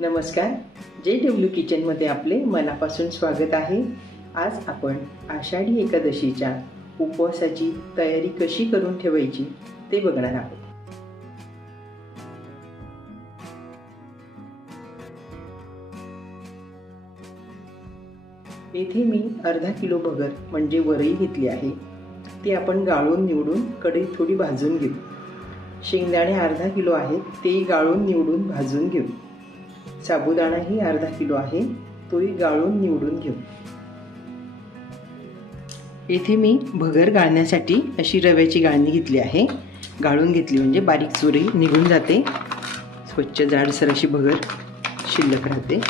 नमस्कार, JW किचनमध्ये आपले मनापासून स्वागत आहे। आज आपण आषाढी एकादशीच्या उपवासाची तयारी कशी करून ठेवायची ते बघणार आहोत। येथे मी अर्धा किलो भगर म्हणजे वरई घेतली आहे। ती आपण गाळून निवडून कढईत थोडी भाजून घेऊ। शेंगदाणे अर्धा किलो आहेत, ते गाळून निवडून भाजून घेऊ। साबुदाणाही अर्धा किलो आहे, तोही गाळून निवडून घेऊ। येथे मी भगर गाळण्यासाठी अशी रव्याची गाळणी घेतली आहे। गाळून घेतली म्हणजे बारीक चुरी निघून जाते, स्वच्छ जाडसर अशी भगर शिल्लक राहते।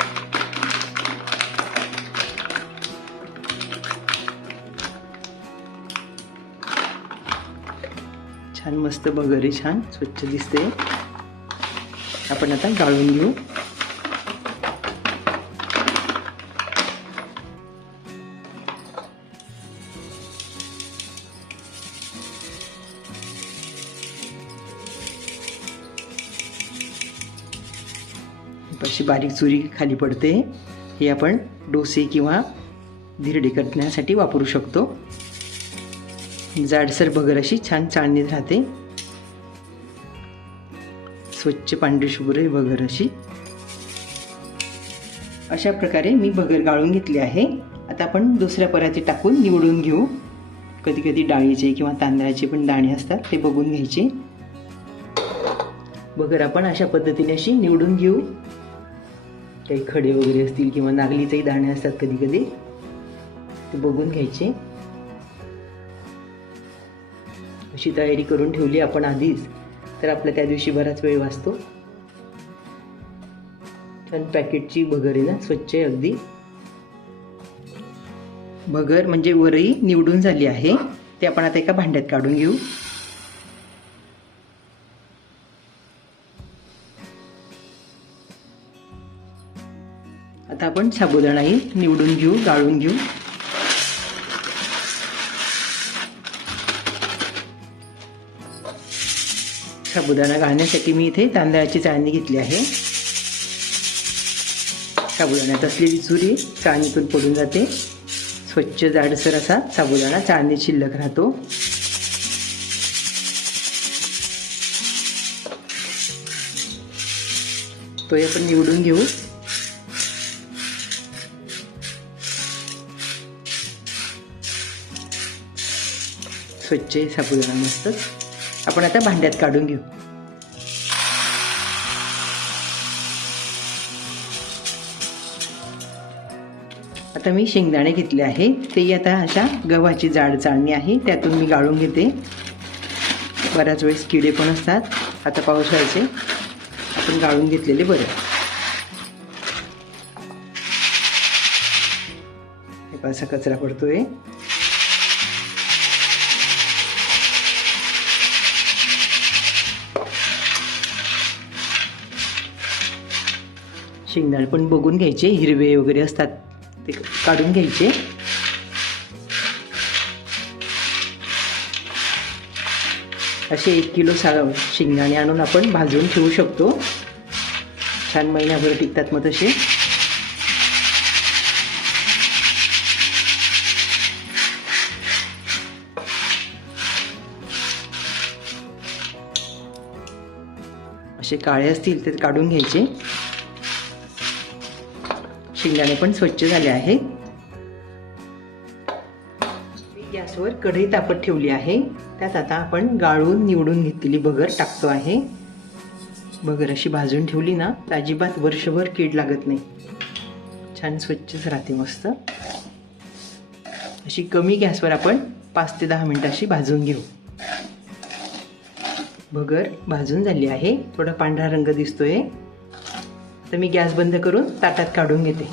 छान मस्त भगर आहे, छान स्वच्छ दिसते। आपण आता गाळून घेऊ। अशी बारीक चुरी खाली पडते, हे आपण डोसे किंवा धिरडे करण्यासाठी वापरू शकतो। जाडसर भगर अशी छान चाळणीत राहते, स्वच्छ पांढरी शुभ्र ही भगर अशी। अशा प्रकारे मी भगर गाळून घेतली आहे। आता आपण दुसऱ्या परातीत टाकून निवडून घेऊ। कधी कधी डाळीचे किंवा तांदळाचे पण दाणे असतात, ते बघून घ्यायचे। भगर आपण अशा पद्धतीने अशी निवडून घेऊ। काही खडे वगैरे असतील किंवा नागलीचेही दाणे असतात कधी कधी, ते बघून घ्यायचे। अशी तयारी करून ठेवली आपण आधीच, तर आपल्या त्या दिवशी बराच वेळ वाचतो। छान पॅकेटची भगर आहे ना, स्वच्छ आहे अगदी। भगर म्हणजे वरई निवडून झाली आहे, ते आपण आता एका भांड्यात काढून घेऊ। आता आपण साबुदाणाही निवडून घेऊ, गाळून घेऊ। साबुदाणा गाळण्यासाठी मी इथे तांदळाची चाळणी घेतली आहे। साबुदाण्यात असलेली चुरी चाळणीतून पडून जाते, स्वच्छ जाडसर असा साबुदाणा चाळणीत शिल्लक राहतो। तो आपण निवडून घेऊ। स्वच्छ साबुदाणा मस्त आपण आता भांड्यात काढून घेऊ। आता मी शेंगदाणे घेतले आहे, ते आता अशा गव्हाची जाड चाळणी आहे, त्यातून मी गाळून घेते। बऱ्याच वेळेस किडे पण असतात, आता पावसाळ्याचे आपण गाळून घेतलेले बरे। असा कचरा पडतोय। शेंगदाणे पण बघून घ्यायचे, हिरवे वगैरे असतात ते काढून घ्यायचे। असे 1 किलो शेंगदाणे आणून आपण भाजून ठेवू शकतो, छान महिनाभर टिकतात मग तसे। असे काळे असतील ते काढून घ्यायचे। शेंगदाणे पण स्वच्छ झाले आहे। मी गॅसवर कढई तापत ठेवली आहे, त्यात आता आपण गाळून निवडून घेतलेली भगर टाकतो आहे। भगर अशी भाजून ठेवली ना, तर अजिबात वर्षभर कीड लागत नाही, छान स्वच्छच राहते मस्त। अशी कमी गॅसवर आपण 5 ते 10 मिनिटांशी भाजून घेऊ। भगर भाजून झाली आहे, थोडा पांढरा रंग दिसतोय, तर मी गॅस बंद करून ताटात काढून घेते।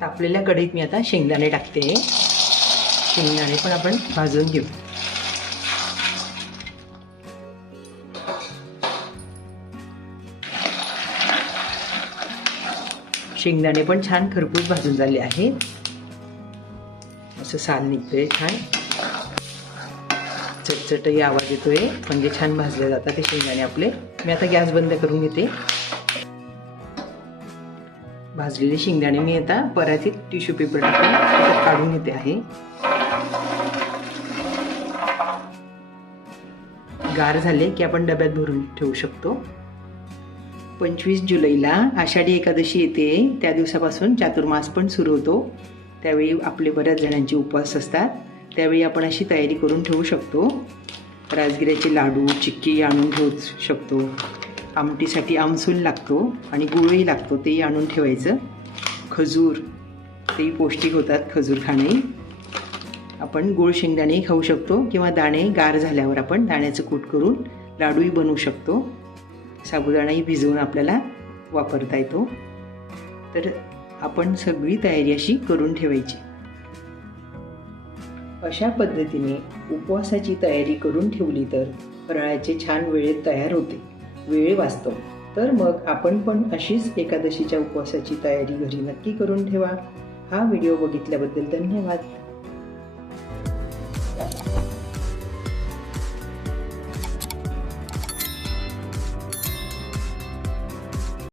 तापलेल्या कढईत मी आता शेंगदाणे टाकते। शेंगदाणे पण आपण भाजून घेऊ। शेंगदाणे पण छान खरपूस भाजून झाले आहेत, असं साल निघतंय छान। चटचटही आवाज येतोय, म्हणजे छान भाजले जातात ते शेंगदाणे आपले. मी आता गॅस बंद करून घेते. भाजलेले शेंगदाणे मी आता परातीत टिश्यू पेपर टाकून त्याच्यात काढून घेते आहे. गार झाले की आपण डब्यात भरून ठेवू शकतो. 25 जुलैला आषाढी एकादशी येते. त्या दिवसापासून चातुर्मास पण सुरू होतो. त्यावेळी आपले बऱ्याच जणांचे उपवास असतात. त्यावेळी आपण अशी तयारी करून ठेवू शकतो. राजगिऱ्याचे लाडू, चिक्की आणून ठेवू शकतो. आमटीसाठी आमसूल लागतो आणि गुळही लागतो, तेही आणून ठेवायचं. खजूर, तेही पौष्टिक होतात खजूर खाणे. आपण गुळ शेंगदाणेही खाऊ शकतो किंवा दाणे गार झाल्यावर आपण दाण्याचं कूट करून लाडूही बनवू शकतो. साबुदाणाही भिजवून आपल्याला वापरता येतो. तर आपण सगळी तयारी अशी करून ठेवायची. अशा पद्धतीने उपवासाची तयारी करून ठेवली तर फराळाचे छान वेळेत तयार होते, वेळ वाचतो. तर मग आपण पण अशीच एकादशीच्या उपवासाची तयारी घरी नक्की करून ठेवा. हा व्हिडिओ बघितल्याबद्दल धन्यवाद.